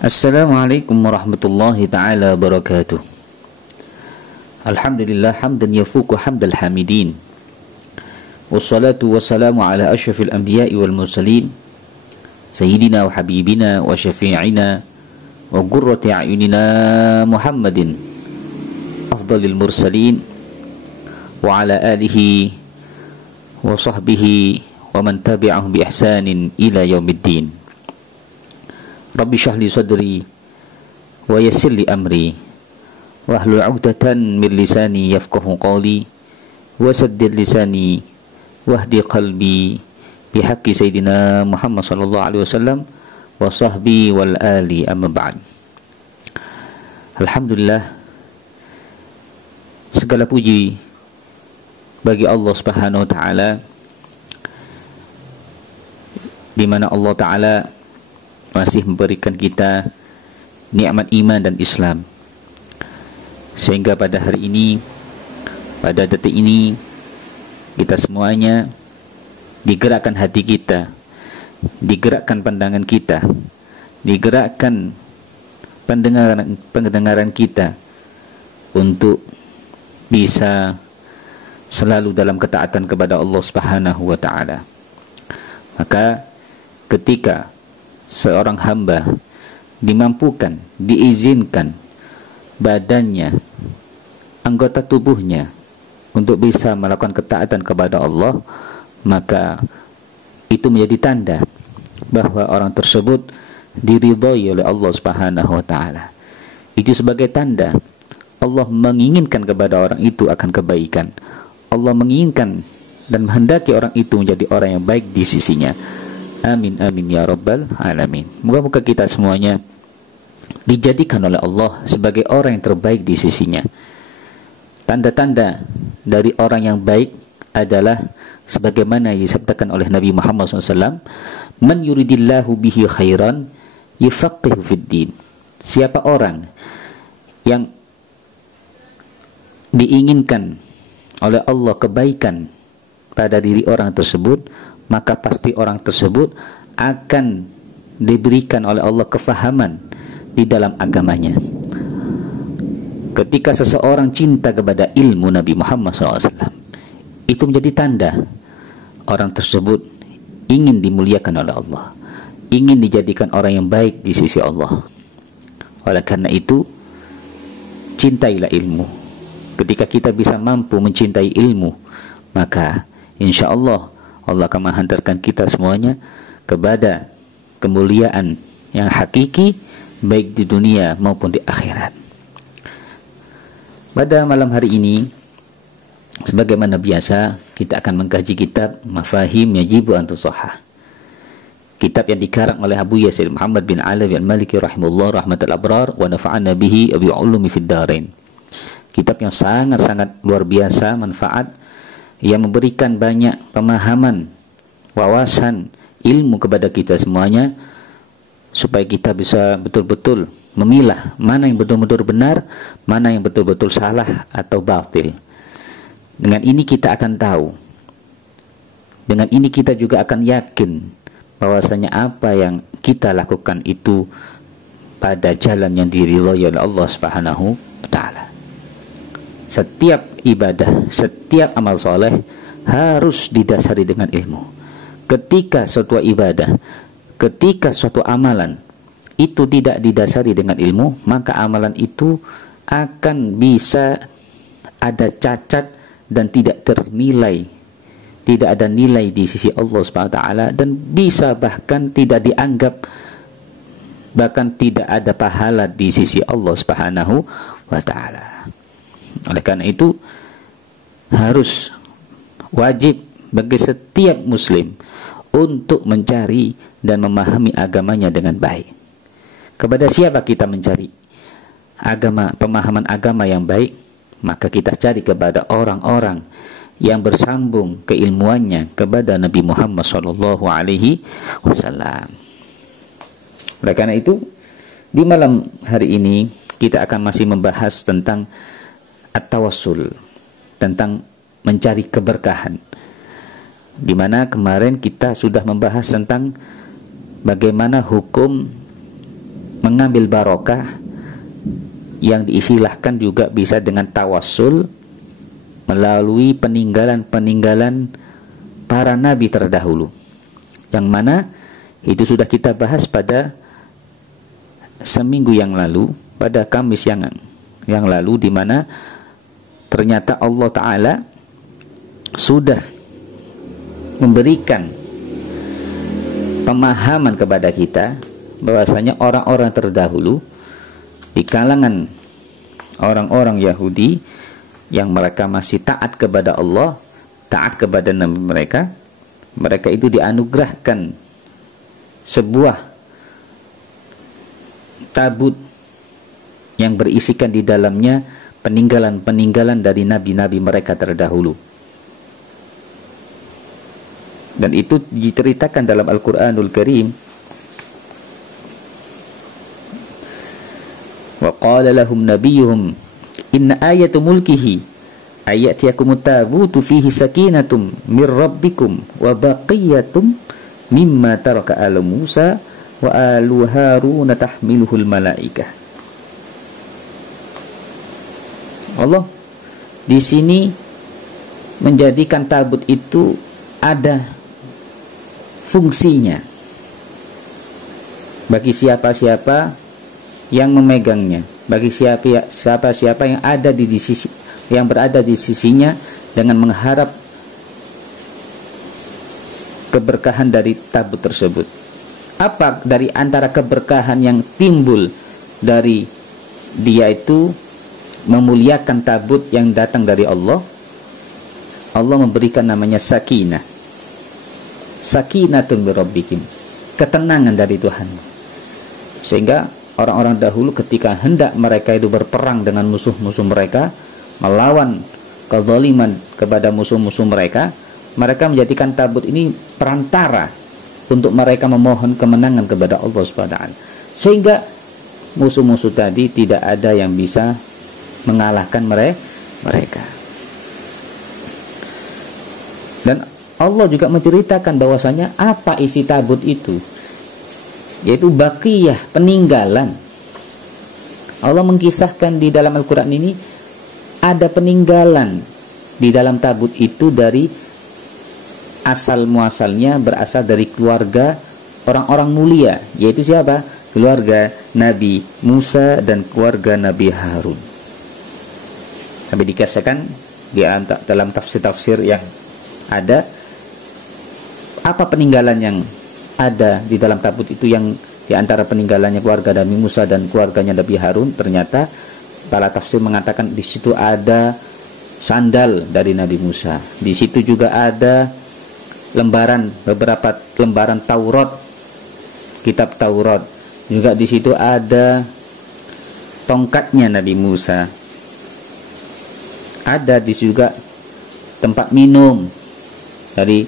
Assalamualaikum warahmatullahi ta'ala wabarakatuh. Alhamdulillah hamdan yafuku hamdal hamidin. Wassalatu wassalamu ala asyrafil anbiya'i wal mursalin Sayyidina wa habibina wa syafi'ina wa qurrati a'yunina Muhammadin afdalil mursalin wa ala alihi wa sahbihi wa man tabi'ahum bi ihsanin ila yaumiddin. Rabbi syahli sadri wa yassir li amri wahlul 'uqdatan min lisani yafqahu qawli wa saddid lisani wahdi qalbi bihaqqi sayyidina Muhammad sallallahu alaihi wasallam wa sahbi wal ali amma ba'd. Alhamdulillah, segala puji bagi Allah Subhanahu wa taala, di mana Allah taala masih memberikan kita nikmat iman dan Islam, sehingga pada hari ini, pada detik ini, kita semuanya digerakkan hati kita, digerakkan pandangan kita, digerakkan pendengaran kita untuk bisa selalu dalam ketaatan kepada Allah Subhanahu wa taala. Maka ketika seorang hamba dimampukan, diizinkan badannya, anggota tubuhnya untuk bisa melakukan ketaatan kepada Allah, maka itu menjadi tanda bahwa orang tersebut diridhai oleh Allah Subhanahu wa taala. Itu sebagai tanda Allah menginginkan kepada orang itu akan kebaikan. Allah menginginkan dan menghendaki orang itu menjadi orang yang baik di sisinya. Amin amin ya rabbal alamin. Moga-moga kita semuanya dijadikan oleh Allah sebagai orang yang terbaik di sisinya. Tanda-tanda dari orang yang baik adalah sebagaimana disabdakan oleh Nabi Muhammad SAW, man yuridillahu bihi khairan yufaqihu fid din. Siapa orang yang diinginkan oleh Allah kebaikan pada diri orang tersebut, maka pasti orang tersebut akan diberikan oleh Allah kefahaman di dalam agamanya. Ketika seseorang cinta kepada ilmu Nabi Muhammad SAW, itu menjadi tanda orang tersebut ingin dimuliakan oleh Allah, ingin dijadikan orang yang baik di sisi Allah. Oleh karena itu, cintailah ilmu. Ketika kita bisa mampu mencintai ilmu, maka insya Allah Allah akan menghantarkan kita semuanya kepada kemuliaan yang hakiki, baik di dunia maupun di akhirat. Pada malam hari ini, sebagaimana biasa, kita akan mengkaji kitab Mafahim Yajibu an Tusahhah, kitab yang dikarang oleh Abu Yasir Muhammad bin Alawi al-Maliki rahimahullah rahmatul abrar wa nafa'ana bihi abi ulumi fid darain. Kitab yang sangat-sangat luar biasa manfaat, yang memberikan banyak pemahaman, wawasan, ilmu kepada kita semuanya, supaya kita bisa betul-betul memilah mana yang betul-betul benar, mana yang betul-betul salah atau batil. Dengan ini kita akan tahu, dengan ini kita juga akan yakin bahwasanya apa yang kita lakukan itu pada jalan yang diridhai oleh Allah Subhanahu wa taala. Setiap ibadah, setiap amal soleh harus didasari dengan ilmu. Ketika suatu ibadah, ketika suatu amalan itu tidak didasari dengan ilmu, maka amalan itu akan bisa ada cacat dan tidak ternilai, tidak ada nilai di sisi Allah Subhanahu wa taala, dan bisa bahkan tidak dianggap, bahkan tidak ada pahala di sisi Allah Subhanahu wa taala. Oleh karena itu, harus wajib bagi setiap muslim untuk mencari dan memahami agamanya dengan baik. Kepada siapa kita mencari agama, pemahaman agama yang baik? Maka kita cari kepada orang-orang yang bersambung keilmuannya kepada Nabi Muhammad SAW. Oleh karena itu, di malam hari ini kita akan masih membahas tentang at-tawassul, tentang mencari keberkahan, di mana kemarin kita sudah membahas tentang bagaimana hukum mengambil barokah, yang diistilahkan juga bisa dengan tawassul melalui peninggalan-peninggalan para nabi terdahulu, yang mana itu sudah kita bahas pada seminggu yang lalu, pada Kamis yang lalu, di mana ternyata Allah Ta'ala sudah memberikan pemahaman kepada kita bahwasanya orang-orang terdahulu di kalangan orang-orang Yahudi yang mereka masih taat kepada Allah, taat kepada nabi mereka, mereka itu dianugerahkan sebuah tabut yang berisikan di dalamnya peninggalan-peninggalan dari nabi-nabi mereka terdahulu. Dan itu diceritakan dalam Al-Quranul Karim. Wa qala lahum nabiyuhum inna ayatu mulkihi ayatiyakumut tabutu fihi sakinatum mir rabbikum wa baqiyatum mimma taraka ala Musa wa alu Harun tahmiluhul malaikah. Allah di sini menjadikan tabut itu ada fungsinya bagi siapa-siapa yang memegangnya, bagi siapa-siapa yang ada di sisi, yang berada di sisinya, dengan mengharap keberkahan dari tabut tersebut. Apa dari antara keberkahan yang timbul dari dia itu memuliakan tabut yang datang dari Allah? Allah memberikan namanya sakinah. Sakinatun min rabbikum, ketenangan dari Tuhan. Sehingga orang-orang dahulu ketika hendak mereka itu berperang dengan musuh-musuh mereka, melawan kezaliman kepada musuh-musuh mereka, mereka menjadikan tabut ini perantara untuk mereka memohon kemenangan kepada Allah SWT. Sehingga musuh-musuh tadi tidak ada yang bisa mengalahkan mereka. Dan Allah juga menceritakan bahwasanya apa isi tabut itu, yaitu baqiyah, peninggalan. Allah mengkisahkan di dalam Al-Quran ini ada peninggalan di dalam tabut itu dari asal muasalnya berasal dari keluarga orang-orang mulia, yaitu siapa? Keluarga Nabi Musa dan keluarga Nabi Harun. Sampai dikisahkan di dalam tafsir-tafsir yang ada, apa peninggalan yang ada di dalam tabut itu, yang di antara peninggalannya keluarga Nabi Musa dan keluarganya Nabi Harun. Ternyata para tafsir mengatakan di situ ada sandal dari Nabi Musa. Di situ juga ada beberapa lembaran Taurat, kitab Taurat. Juga di situ ada tongkatnya Nabi Musa. Ada di juga tempat minum dari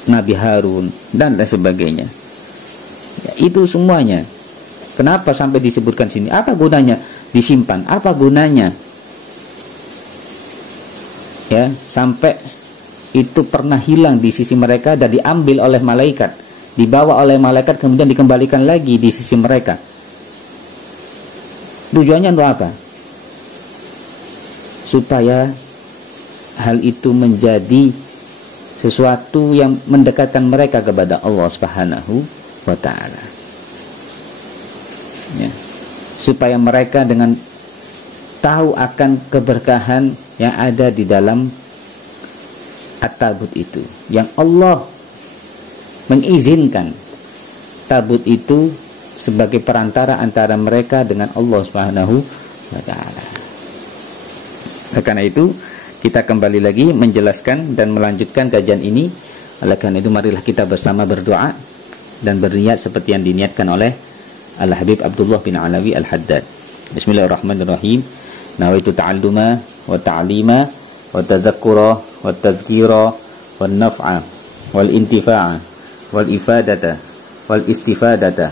Nabi Harun dan lain sebagainya. Ya, itu semuanya. Kenapa sampai disebutkan sini? Apa gunanya disimpan? Apa gunanya? Ya, sampai itu pernah hilang di sisi mereka dan diambil oleh malaikat, dibawa oleh malaikat, kemudian dikembalikan lagi di sisi mereka. Tujuannya untuk apa? Supaya hal itu menjadi sesuatu yang mendekatkan mereka kepada Allah Subhanahu wa ta'ala. Ya. Supaya mereka dengan tahu akan keberkahan yang ada di dalam at-tabut itu, yang Allah mengizinkan tabut itu sebagai perantara antara mereka dengan Allah Subhanahu wa ta'ala. Karena itu kita kembali lagi menjelaskan dan melanjutkan kajian ini. Oleh karena itu marilah kita bersama berdoa dan berniat seperti yang diniatkan oleh Al-Habib Abdullah bin Alawi Al-Haddad. Bismillahirrahmanirrahim. Nawaitu ta'alluma wa ta'lima wa tadhakkura wa tadhkira wa naf'a wal intifa'a wal ifadata wal istifadata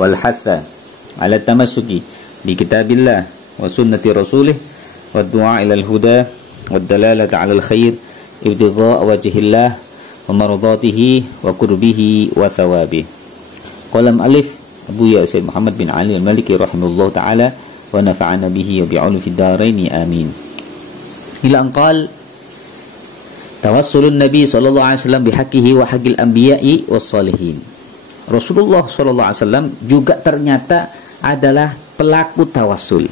wal hatha ala tamassuki bi kitabillah wa sunnati rasulih wa du'a ila al-huda والدلالة على الخير ابتغاء وجه الله ومرضاته وقربه وثوابه. قال المؤلف Abuya Sayyid Muhammad bin Ali Al-Maliki rahimahullah ta'ala wa nafa'ana bihi wa bi'ulu fid daraini amin. Ila anqal tawassulun Nabi sallallahu alaihi wasallam bihaqqihi wa haqqil anbiya'i was salihin. Rasulullah sallallahu alaihi wasallam juga ternyata adalah pelaku tawassul.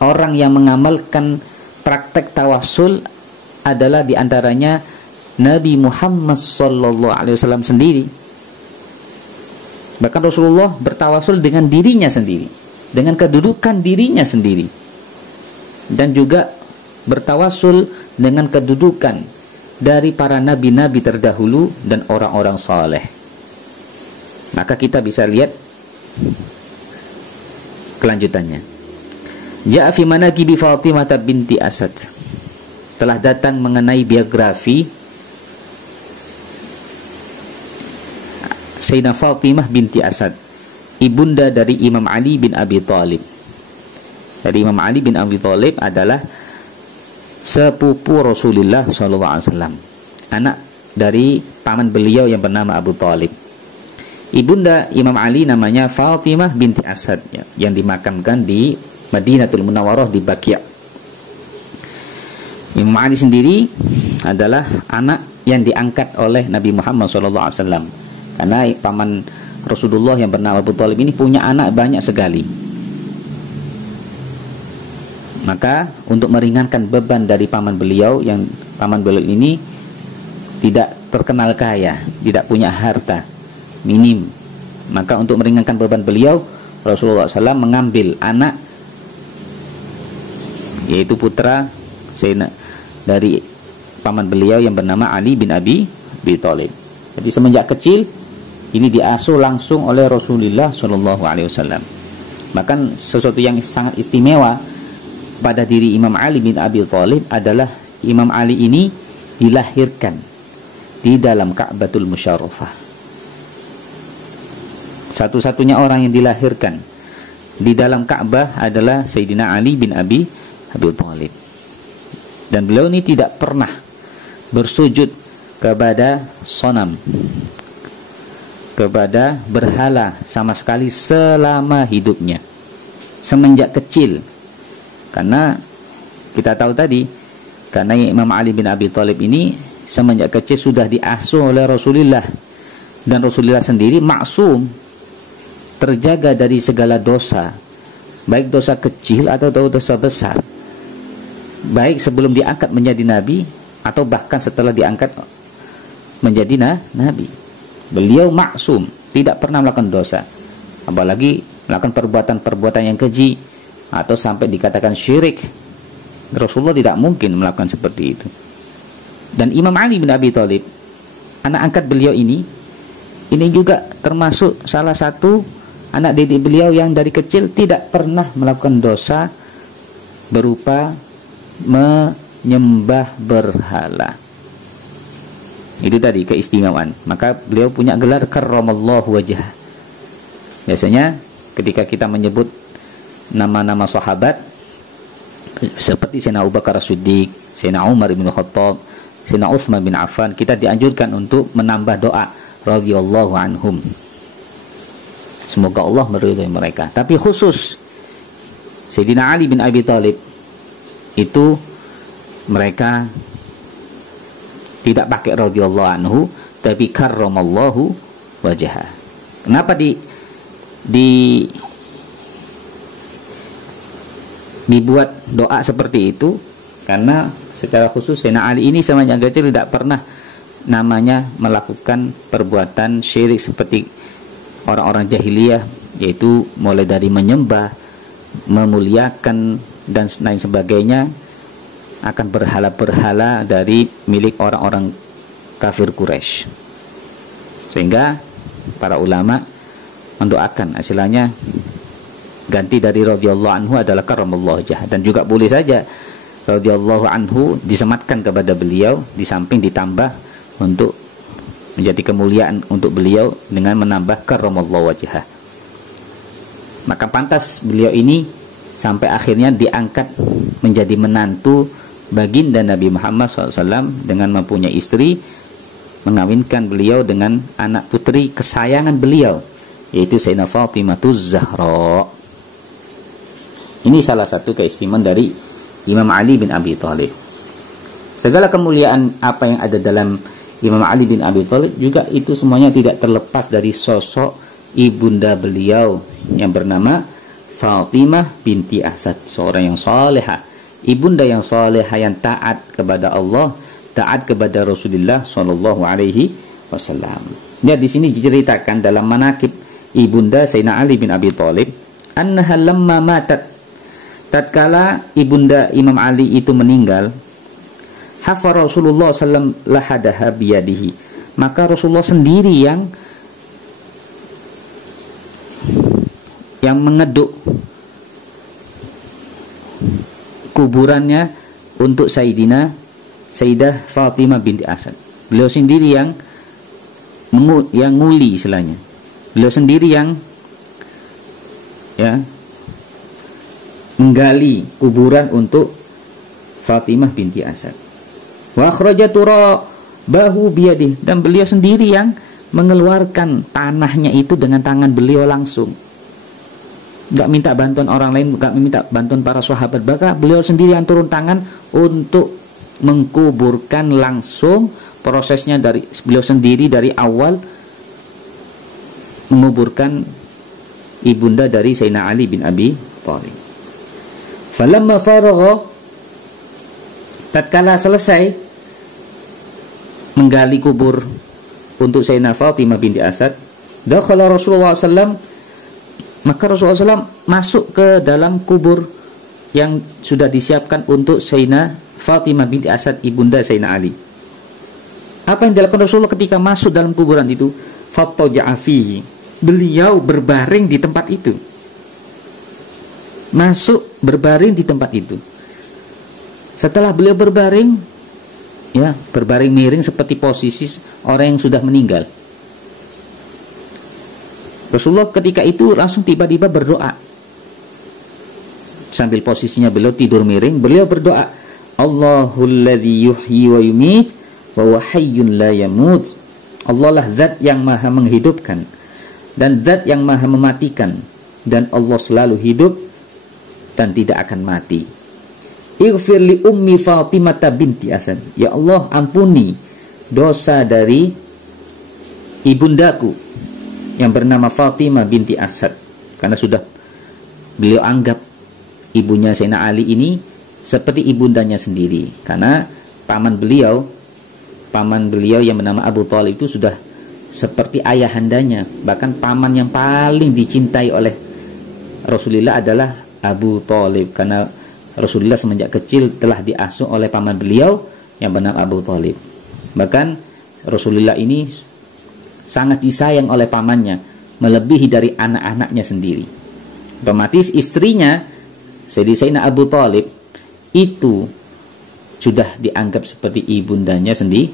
Orang yang mengamalkan praktek tawassul adalah diantaranya Nabi Muhammad sallallahu alaihi wasallam sendiri. Bahkan Rasulullah bertawassul dengan dirinya sendiri, dengan kedudukan dirinya sendiri, dan juga bertawassul dengan kedudukan dari para nabi-nabi terdahulu dan orang-orang saleh. Maka kita bisa lihat kelanjutannya. Ja'a fi manaqibi Fatimah binti Asad. Telah datang mengenai biografi Sayyidah Fatimah binti Asad, ibunda dari Imam Ali bin Abi Thalib. Dari Imam Ali bin Abi Thalib adalah sepupu Rasulullah SAW, anak dari paman beliau yang bernama Abu Thalib. Ibunda Imam Ali namanya Fatimah binti Asad, yang dimakamkan di Madinatul Munawwarah di Baqi'. Imam Ali sendiri adalah anak yang diangkat oleh Nabi Muhammad SAW, karena paman Rasulullah yang bernama Abu Thalib ini punya anak banyak sekali. Maka untuk meringankan beban dari paman beliau, yang paman beliau ini tidak terkenal kaya, tidak punya harta, minim, maka untuk meringankan beban beliau, Rasulullah SAW mengambil anak, yaitu putra dari paman beliau yang bernama Ali bin Abi Thalib. Jadi semenjak kecil ini diasuh langsung oleh Rasulullah SAW. Bahkan sesuatu yang sangat istimewa pada diri Imam Ali bin Abi Thalib adalah Imam Ali ini dilahirkan di dalam Ka'batul Musyarrafah. Satu-satunya orang yang dilahirkan di dalam Ka'bah adalah Sayyidina Ali bin Abi Thalib. Dan beliau ini tidak pernah bersujud kepada sonam, kepada berhala sama sekali selama hidupnya, semenjak kecil. Karena kita tahu tadi, karena Imam Ali bin Abi Thalib ini semenjak kecil sudah diasuh oleh Rasulullah, dan Rasulullah sendiri maksum, terjaga dari segala dosa, baik dosa kecil atau dosa besar, baik sebelum diangkat menjadi nabi atau bahkan setelah diangkat menjadi nabi. Beliau maksum, tidak pernah melakukan dosa, apalagi melakukan perbuatan-perbuatan yang keji atau sampai dikatakan syirik. Rasulullah tidak mungkin melakukan seperti itu. Dan Imam Ali bin Abi Thalib, anak angkat beliau ini juga termasuk salah satu anak didik beliau yang dari kecil tidak pernah melakukan dosa berupa menyembah berhala. Itu tadi keistimewaan. Maka beliau punya gelar karramallahu wajhah. Biasanya ketika kita menyebut nama-nama sahabat seperti Sayyidina Abu Bakar As-Siddiq, Sayyidina Umar bin Khattab, Sayyidina Utsman bin Affan, kita dianjurkan untuk menambah doa radhiyallahu anhum. Semoga Allah meridhai mereka. Tapi khusus Sayyidina Ali bin Abi Thalib itu mereka tidak pakai radhiyallahu anhu, tapi karramallahu wajhah. Kenapa dibuat doa seperti itu? Karena secara khusus Sayyidina Ali ini semenjak kecil tidak pernah namanya melakukan perbuatan syirik seperti orang-orang jahiliyah, yaitu mulai dari menyembah, memuliakan dan lain sebagainya akan berhala-berhala dari milik orang-orang kafir Quraisy. Sehingga para ulama mendoakan istilahnya ganti dari radhiyallahu anhu adalah karramallahu wajhah, dan juga boleh saja radhiyallahu anhu disematkan kepada beliau, di samping ditambah untuk menjadi kemuliaan untuk beliau dengan menambah karramallahu wajhah. Maka pantas beliau ini sampai akhirnya diangkat menjadi menantu baginda Nabi Muhammad SAW dengan mempunyai istri mengawinkan beliau dengan anak putri kesayangan beliau, yaitu Sayyidah Fatimahuz Zahra. Ini salah satu keistimewaan dari Imam Ali bin Abi Thalib. Segala kemuliaan apa yang ada dalam Imam Ali bin Abi Thalib juga itu semuanya tidak terlepas dari sosok ibunda beliau yang bernama Fatimah binti Asad, seorang yang salehah, ibunda yang salehah, yang taat kepada Allah, taat kepada Rasulullah Shallallahu Alaihi Wasallam. Ya, di sini diceritakan dalam manaqib ibunda Sayyidina Ali bin Abi Thalib, annaha lamma matat, tatkala ibunda Imam Ali itu meninggal, hafar Rasulullah sallam lahadaha biyadihi, maka Rasulullah sendiri yang mengeduk kuburannya untuk Sayyidah Fatimah binti Asad. Beliau sendiri yang nguli istilahnya. Beliau sendiri yang menggali kuburan untuk Fatimah binti Asad. Wa akhraja turabahu biyadihi, dan beliau sendiri yang mengeluarkan tanahnya itu dengan tangan beliau langsung. Enggak minta bantuan orang lain, enggak minta bantuan para sahabat, bahkan beliau sendiri yang turun tangan untuk mengkuburkan langsung. Prosesnya dari beliau sendiri dari awal menguburkan ibunda dari Sayyidina Ali bin Abi Thalib. Falamma faragha, tatkala selesai menggali kubur untuk Sayyidina Fatimah binti Asad, dakhala Rasulullah SAW, maka Rasulullah SAW masuk ke dalam kubur yang sudah disiapkan untuk Sayyidina Fatimah binti Asad, ibunda Sayyidina Ali. Apa yang dilakukan Rasulullah ketika masuk dalam kuburan itu? Fattaja'a fihi, beliau berbaring di tempat itu. Masuk berbaring di tempat itu. Setelah beliau berbaring, berbaring miring seperti posisi orang yang sudah meninggal, Rasulullah ketika itu langsung tiba-tiba berdoa. Sambil posisinya beliau tidur miring, beliau berdoa, Allahul ladzi yuhyi wa yumit wa huwa hayyun la yamut. Allah lah zat yang maha menghidupkan dan zat yang maha mematikan, dan Allah selalu hidup dan tidak akan mati. Ighfir li ummi Fatimah binti Asad, ya Allah ampuni dosa dari ibundaku yang bernama Fatimah binti Asad, karena sudah beliau anggap ibunya Sayyidina Ali ini seperti ibundanya sendiri, karena paman beliau yang bernama Abu Thalib itu sudah seperti ayahandanya. Bahkan paman yang paling dicintai oleh Rasulullah adalah Abu Thalib, karena Rasulullah semenjak kecil telah diasuh oleh paman beliau yang bernama Abu Thalib. Bahkan Rasulullah ini sangat disayang oleh pamannya, melebihi dari anak-anaknya sendiri. Otomatis istrinya Sayyidina Abu Thalib itu sudah dianggap seperti ibundanya sendiri.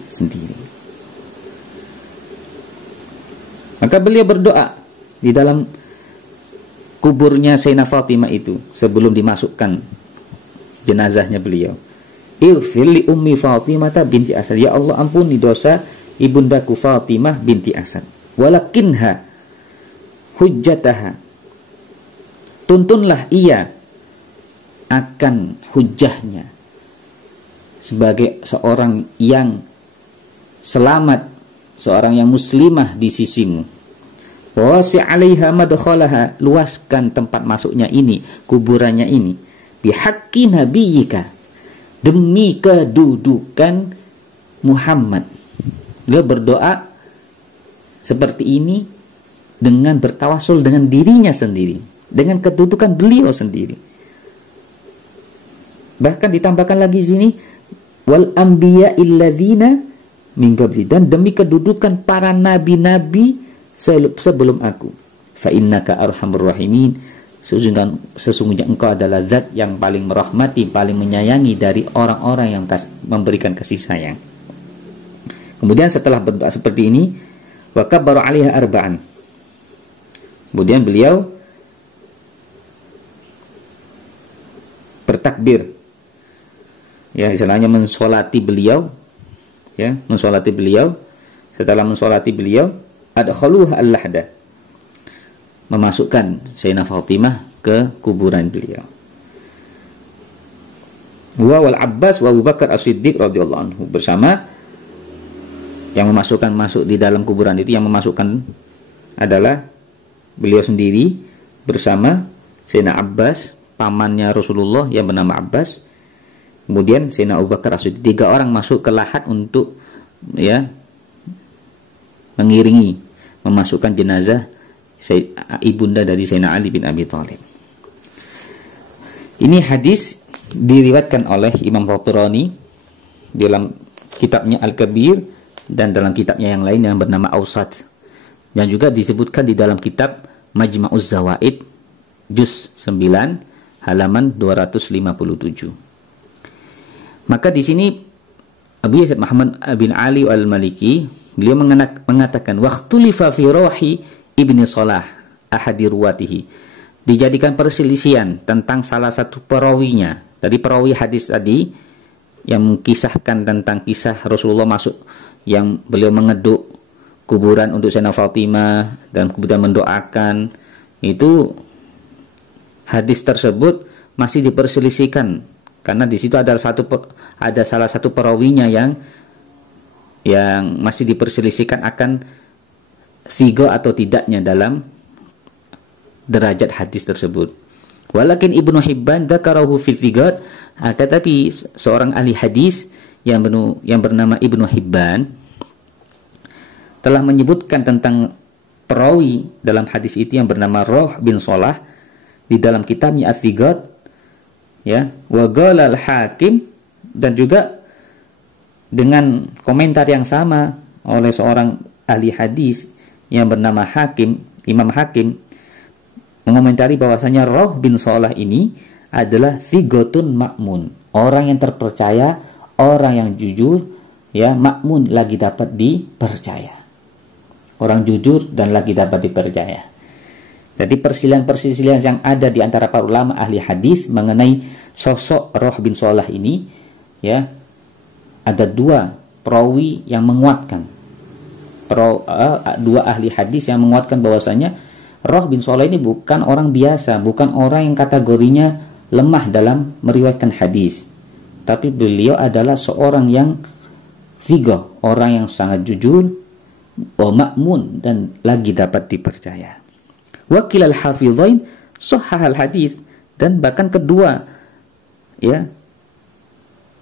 Maka beliau berdoa di dalam kuburnya Sayyidina Fatimah itu sebelum dimasukkan jenazahnya beliau. Ighfir li ummi Fatimah binti Asad, ya Allah ampuni dosa ibundaku Fatimah binti Asad. Walakinha hujjataha, tuntunlah ia akan hujjahnya sebagai seorang yang selamat, seorang yang muslimah di sisimu. Wasi' 'alaiha madkhalaha, luaskan tempat masuknya ini, kuburannya ini, bihaqqi nabiyyika, demi kedudukan Muhammad. Beliau berdoa seperti ini dengan bertawasul dengan dirinya sendiri, dengan kedudukan beliau sendiri. Bahkan ditambahkan lagi di sini, wal anbiya illadzina min qabli, dan demi kedudukan para nabi-nabi sebelum aku. Fa innaka arhamur rahimin, sesungguhnya engkau adalah zat yang paling merahmati, paling menyayangi dari orang-orang yang memberikan kasih sayang. Kemudian setelah berdoa seperti ini, wa kabbara 'alaiha arba'an, kemudian beliau bertakbir, istilahnya mensolati beliau, mensolati beliau setelah mensolati beliau, adkhaluha al-lahda, memasukkan Sayyidina Fatimah ke kuburan beliau. Wa wal Abbas wa Abu Bakar As-Siddiq radhiyallahu anhu, bersama yang masuk di dalam kuburan itu, yang memasukkan adalah beliau sendiri bersama Sayyidina Abbas, pamannya Rasulullah yang bernama Abbas. Kemudian Sayyidina Abu Bakar As-Siddiq, 3 orang masuk ke lahat untuk mengiringi, memasukkan jenazah ibunda dari Sayyidina Ali bin Abi Thalib. Ini hadis diriwayatkan oleh Imam Tabrani dalam kitabnya Al-Kabir dan dalam kitabnya yang lain yang bernama Awsat, dan juga disebutkan di dalam kitab Majma'uz Zawaid juz 9 halaman 257. Maka di sini Abu Yazid Muhammad bin Ali Al-Maliki, beliau mengatakan waqtulifa fi Ruhi Ibni Salah ahadi ruwatihi, dijadikan perselisihan tentang salah satu perawinya. Tadi perawi hadis tadi yang mengisahkan tentang kisah Rasulullah masuk, yang beliau mengeduk kuburan untuk Sayyidina Fatimah dan kemudian mendoakan, itu hadis tersebut masih diperselisihkan karena di situ ada salah satu perawinya yang masih diperselisihkan akan thiqah atau tidaknya dalam derajat hadis tersebut. Walakin Ibnu Hibban dzakarahu fi thiqat, tetapi seorang ahli hadis yang bernama Ibnu Hibban telah menyebutkan tentang perawi dalam hadis itu yang bernama Ruh bin Salah di dalam kitabnya Ats-Thiqat, wa qala al-Hakim, dan juga dengan komentar yang sama oleh seorang ahli hadis yang bernama Hakim, Imam Hakim, mengomentari bahwasanya Ruh bin Salah ini adalah thiqatun ma'mun, orang yang terpercaya, orang yang jujur, ma'mun, lagi dapat dipercaya, orang jujur dan lagi dapat dipercaya. Jadi perselisihan yang ada di antara para ulama ahli hadis mengenai sosok Ruh bin Salah ini, ada 2 perawi yang menguatkan, 2 ahli hadis yang menguatkan bahwasanya Ruh bin Salah ini bukan orang biasa, bukan orang yang kategorinya lemah dalam meriwayatkan hadis, tapi beliau adalah seorang yang thiqah, orang yang sangat jujur, wa ma'mun, dan lagi dapat dipercaya. Wakil al-hafidhain sahhah al-hadis, dan bahkan kedua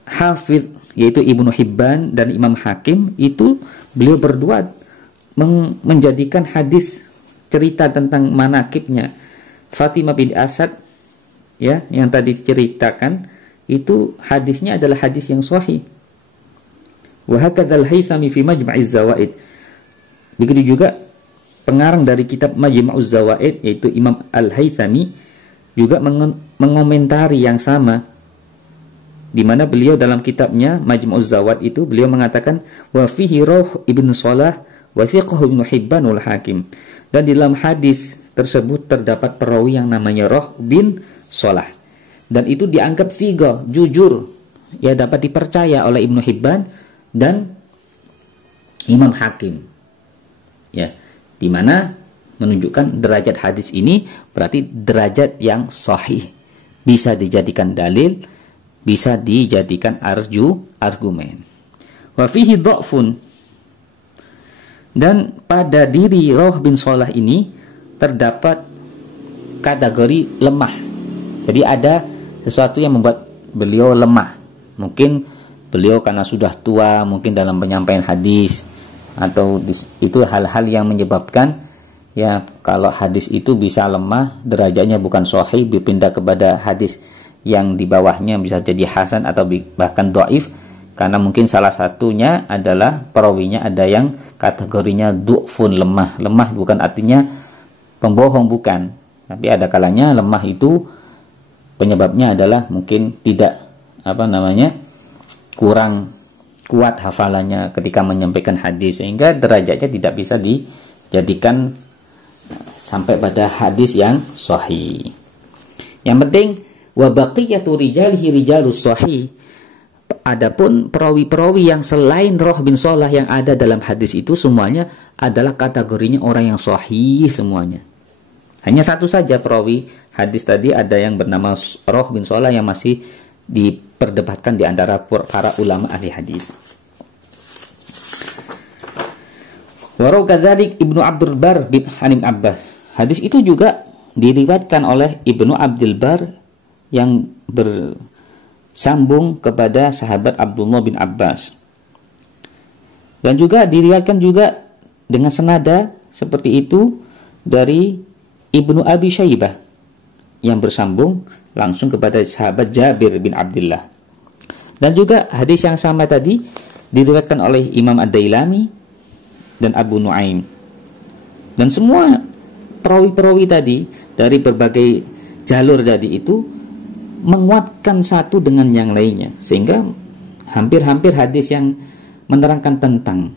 hafidh, yaitu Ibnu Hibban dan Imam Hakim, itu beliau berdua menjadikan hadis cerita tentang manakibnya Fatimah bin Asad yang tadi diceritakan, itu hadisnya adalah hadis yang sahih. Wa hakadzal Haythami fi Majma'iz Zawaid, begitu juga pengarang dari kitab Majma'uz Zawaid yaitu Imam Al-Haythami juga mengomentari yang sama, di mana beliau dalam kitabnya Majma'uz Zawaid itu beliau mengatakan wa fihi Ruh ibn Salah wa thiqahu Ibnu Hibban wal Hakim, dan di dalam hadis tersebut terdapat perawi yang namanya Ruh bin Salah, dan itu dianggap thiqah, jujur, dapat dipercaya oleh Ibnu Hibban dan Imam Hakim, di mana menunjukkan derajat hadis ini berarti derajat yang sahih, bisa dijadikan dalil, bisa dijadikan argumen. Wa fihi dha'fun, dan pada diri Ruh bin Salah ini terdapat kategori lemah. Jadi ada sesuatu yang membuat beliau lemah. Mungkin beliau karena sudah tua, mungkin dalam penyampaian hadis, atau itu hal-hal yang menyebabkan kalau hadis itu bisa lemah, derajatnya bukan sahih, berpindah kepada hadis yang di bawahnya, bisa jadi hasan atau bahkan dhaif, karena mungkin salah satunya adalah perawinya ada yang kategorinya du'fun, lemah. Lemah bukan artinya pembohong, bukan, tapi ada kalanya lemah itu penyebabnya adalah mungkin tidak kurang kuat hafalannya ketika menyampaikan hadis, sehingga derajatnya tidak bisa dijadikan sampai pada hadis yang sahih. Yang penting wa baqiyatu rijalihi rijalus sahih, Adapun perawi-perawi yang selain Roh bin Shalah yang ada dalam hadis itu semuanya adalah kategorinya orang yang sahih semuanya. Hanya satu saja perawi hadis tadi ada yang bernama Roh bin Shalah yang masih diperdebatkan di antara para ulama ahli hadis. Waraw kadzalik Ibnu Abdul Bar bin Hanim Abbas. Hadis itu juga diriwayatkan oleh Ibnu Abdul Bar yang bersambung kepada sahabat Abdullah bin Abbas. Dan juga diriwayatkan juga dengan senada seperti itu dari Ibnu Abi Syaibah yang bersambung langsung kepada sahabat Jabir bin Abdullah. Dan juga hadis yang sama tadi diriwayatkan oleh Imam Ad-Dailami dan Abu Nuaim. Dan semua perawi-perawi tadi dari berbagai jalur tadi itu menguatkan satu dengan yang lainnya, sehingga hampir-hampir hadis yang menerangkan tentang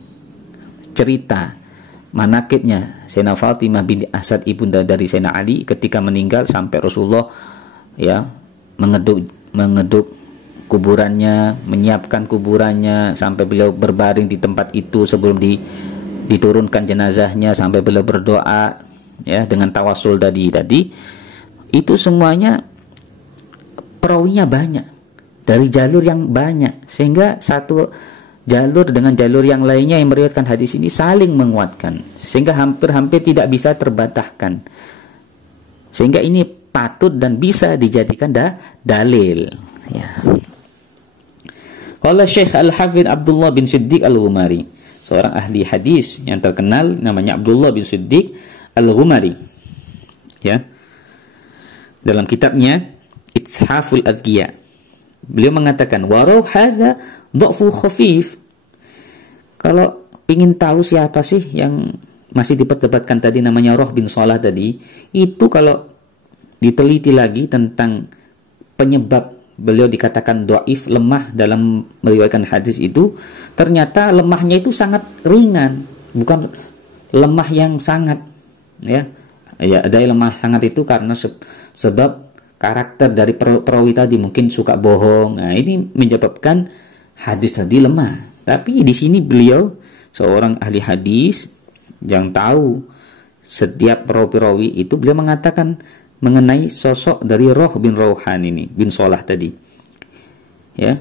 cerita manakibnya Sayyidina Fatimah binti Asad ibunda dari Sayyidina Ali ketika meninggal sampai Rasulullah ya mengeduk kuburannya, menyiapkan kuburannya sampai beliau berbaring di tempat itu sebelum diturunkan jenazahnya, sampai beliau berdoa ya dengan tawasul tadi itu semuanya perawinya banyak dari jalur yang banyak, sehingga satu jalur dengan jalur yang lainnya yang meriwayatkan hadis ini saling menguatkan, sehingga hampir-hampir tidak bisa terbantahkan, sehingga ini patut dan bisa dijadikan dalil ya. Qala Syekh Al-Hafidz Abdullah bin Siddiq Al-Ghumari, seorang ahli hadis yang terkenal namanya Abdullah bin Siddiq Al-Ghumari ya, dalam kitabnya Ithaful Adqiya beliau mengatakan waraw hadza dha'fu khafif. Kalau ingin tahu siapa sih yang masih diperdebatkan tadi namanya Roh bin Shalah tadi, itu kalau diteliti lagi tentang penyebab beliau dikatakan dhaif, lemah dalam meriwayatkan hadis itu, ternyata lemahnya itu sangat ringan, bukan lemah yang sangat ya ada lemah sangat itu karena sebab karakter dari perawi tadi mungkin suka bohong. Nah, ini menyebabkan hadis tadi lemah. Tapi di sini beliau seorang ahli hadis yang tahu setiap perawi itu, beliau mengatakan mengenai sosok dari Roh bin Rauhan ini, bin Shalah tadi. Ya.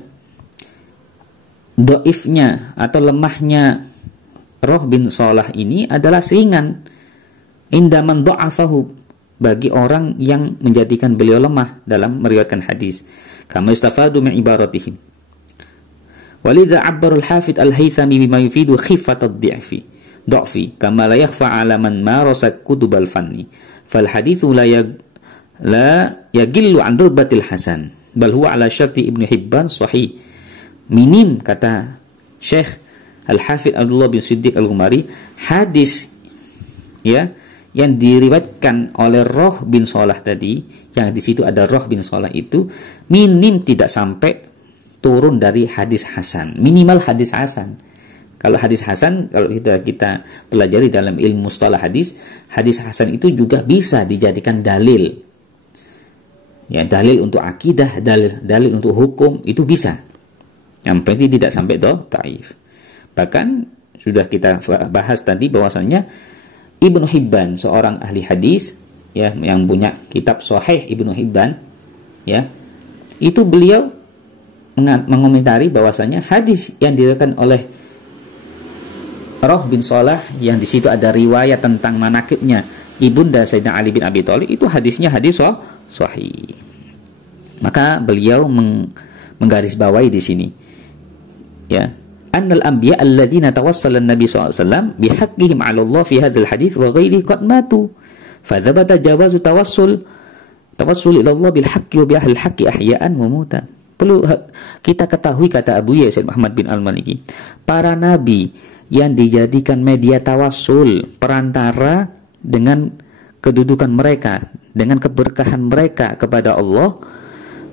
Dhaifnya atau lemahnya Roh bin Shalah ini adalah ringan indaman dha'afahu, bagi orang yang menjadikan beliau lemah dalam meriwayatkan hadis. Kama istafadu min ibaratihim. Walidha abbarul hafidh al-Haythami bima yufidu khifat ad-dhi'fi dha'fi kama la yakhfa 'ala man marasa kutubal fanni fal hadithu la yagillu an durbatil hasan bal huwa ala syarti Ibnu Hibban sahih. Minim, kata Syekh Al-Hafidz Abdullah bin Siddiq Al-Ghumari, hadis ya yang diriwayatkan oleh Roh bin Shalah tadi, yang di situ ada Roh bin Shalah itu minim tidak sampai turun dari hadis hasan, minimal hadis hasan. Kalau hadis hasan, kalau kita pelajari dalam ilmu mustalah hadis hasan itu juga bisa dijadikan dalil. Ya, dalil untuk akidah, dalil untuk hukum itu bisa. Yang penting tidak sampai dhaif. Bahkan sudah kita bahas tadi bahwasanya Ibnu Hibban, seorang ahli hadis ya yang punya kitab Sahih Ibnu Hibban ya, itu beliau mengomentari bahwasanya hadis yang diriwayatkan oleh Roh bin Shalah yang di situ ada riwayat tentang manakibnya ibunda Sayyidina Ali bin Abi Thalib, itu hadisnya hadis sahih. Maka beliau menggarisbawahi di sini ya, annal anbiya alladziina tawassala an-nabi sallallahu alaihi wasallam bihaqqihim 'ala Allah fi hadzal hadits wa ghairihi qad matu fa thabata jawazu tawassul ila Allah bil haqqi wa bi ahli haqqi ahya'an wa mutan. Perlu kita ketahui, kata Abu Yasin Muhammad bin Al-Maliki, para nabi yang dijadikan media tawassul, perantara dengan kedudukan mereka, dengan keberkahan mereka kepada Allah,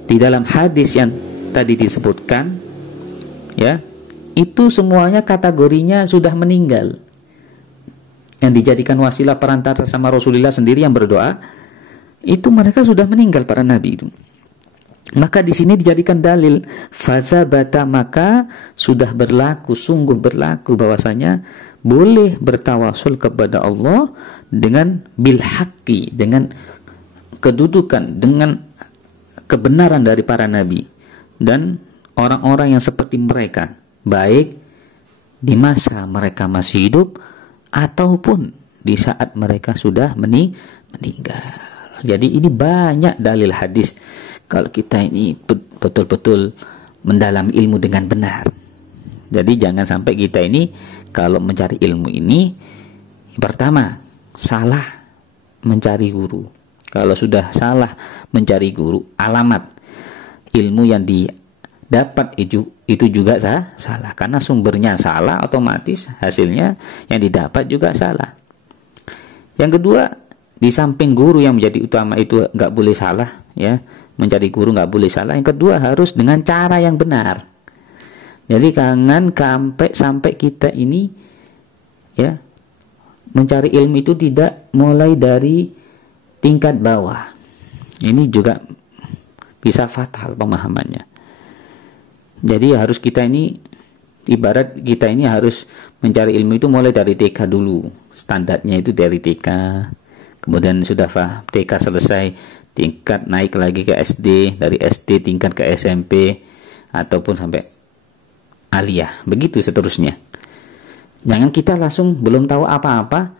di dalam hadis yang tadi disebutkan ya, itu semuanya kategorinya sudah meninggal. Yang dijadikan wasilah perantara sama Rasulullah sendiri yang berdoa, itu mereka sudah meninggal para nabi itu. Maka di sini dijadikan dalil fadzabata, maka sudah berlaku, sungguh berlaku bahwasanya boleh bertawasul kepada Allah dengan bil haqqi, dengan kedudukan, dengan kebenaran dari para nabi dan orang-orang yang seperti mereka, baik di masa mereka masih hidup ataupun di saat mereka sudah meninggal. Jadi ini banyak dalil hadis kalau kita ini betul-betul mendalami ilmu dengan benar. Jadi jangan sampai kita ini kalau mencari ilmu ini, pertama salah mencari guru. Kalau sudah salah mencari guru, alamat ilmu yang didapat itu juga salah. Karena sumbernya salah, otomatis hasilnya yang didapat juga salah. Yang kedua, di samping guru yang menjadi utama itu nggak boleh salah, ya, mencari guru nggak boleh salah. Yang kedua, harus dengan cara yang benar. Jadi jangan sampai kita ini, ya, mencari ilmu itu tidak mulai dari tingkat bawah. Ini juga bisa fatal pemahamannya. Jadi harus kita ini, ibarat kita ini harus mencari ilmu itu mulai dari TK dulu. Standarnya itu dari TK. Kemudian sudah TK selesai, tingkat naik lagi ke SD, dari SD tingkat ke SMP, ataupun sampai aliyah, begitu seterusnya. Jangan kita langsung belum tahu apa-apa,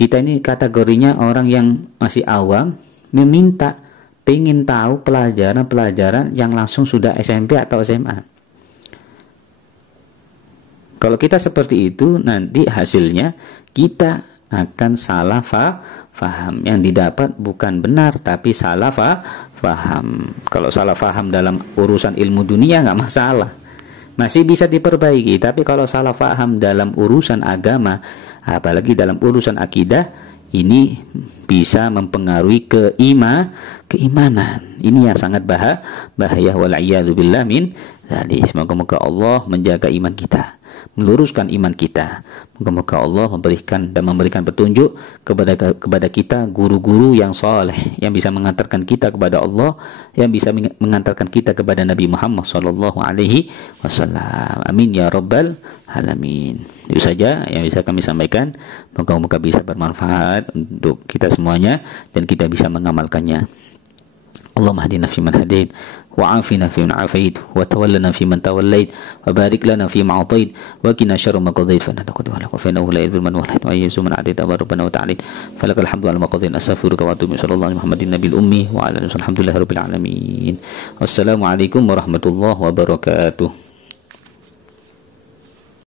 kita ini kategorinya orang yang masih awam, meminta, pengen tahu pelajaran-pelajaran yang langsung sudah SMP atau SMA. Kalau kita seperti itu, nanti hasilnya kita akan salah faham. Yang didapat bukan benar, tapi salah faham. Kalau salah faham dalam urusan ilmu dunia nggak masalah, masih bisa diperbaiki. Tapi kalau salah faham dalam urusan agama, apalagi dalam urusan akidah, ini bisa mempengaruhi keimanan. Ini yang sangat bahaya. Wal'iyadzubillah min dzalik. Semoga Allah menjaga iman kita, meluruskan iman kita. Moga-moga Allah memberikan petunjuk kepada kita guru-guru yang saleh, yang bisa mengantarkan kita kepada Allah, yang bisa mengantarkan kita kepada Nabi Muhammad sallallahu alaihi wasallam. Amin ya rabbal alamin. Itu saja yang bisa kami sampaikan. Moga-moga bisa bermanfaat untuk kita semuanya dan kita bisa mengamalkannya. Allahumma hadina fiman hadait, وعافنا فيمن عافيت وتولنا فيمن توليت وبارك لنا فيما أعطيت وقنا شر ما قضيت فإنك تقضي ولا يقضى فإنه لا يذل من واليت ويعز من عاديت ربنا وتعالى فلك الحمد على ما قضيت أستغفرك وأتوب إليك صلى الله عليه محمد النبي الأمي وعلى آله الحمد لله رب العالمين. والسلام عليكم ورحمة الله وبركاته.